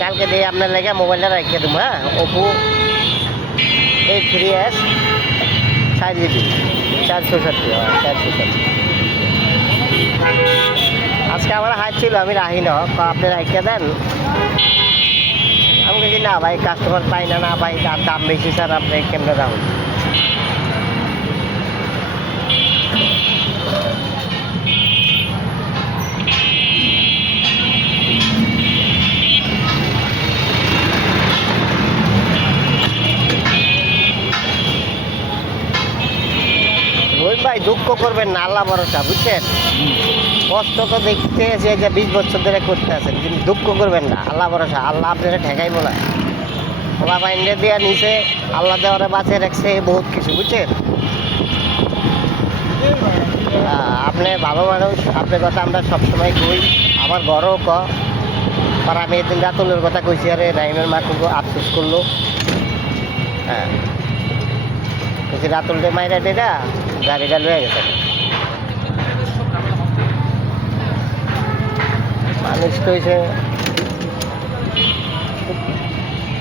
কালকে দিয়ে আপনার লেগে মোবাইলটা রেখে দেবো। হ্যাঁ, ওপো A3s 4GB 460। হ্যাঁ, 460। আজকে আমার হাত ছিল, আমি রাহি না, আপনি রাখিয়ে দেন। আমি বলছি না ভাই, কাস্টমার পাই না, না ভাই দাম বেশি স্যার, আপনি কেমনে রাখুন। ভাই দুঃখ করবেন না, আল্লাহ ভরসা, বুঝছেন? কষ্ট তো দেখতে এসে যে 20 বছর ধরে করতে আছেন, কিন্তু দুঃখ করবেন না, আল্লাহ ভরসা, আল্লাহ আপনারা ঠেকাই বলা। ওলা বাইন্ডে দেওয়া নিচে আল্লাহ দেওয়ারে বাঁচিয়ে রাখছে বহুত কিছু, বুঝছেন? আপনি ভালো মানুষ, আপনার কথা আমরা সবসময় কই, আমার ঘরও আর আমি এদিন রাতুলের কথা কইছি, আরে নাইমের মা খুব আফসোস করলো। হ্যাঁ, বলছি রাতুলটা মাইরা ডেটা গাড়িটা লয়ে গেছে। মানুষ তো হয়েছে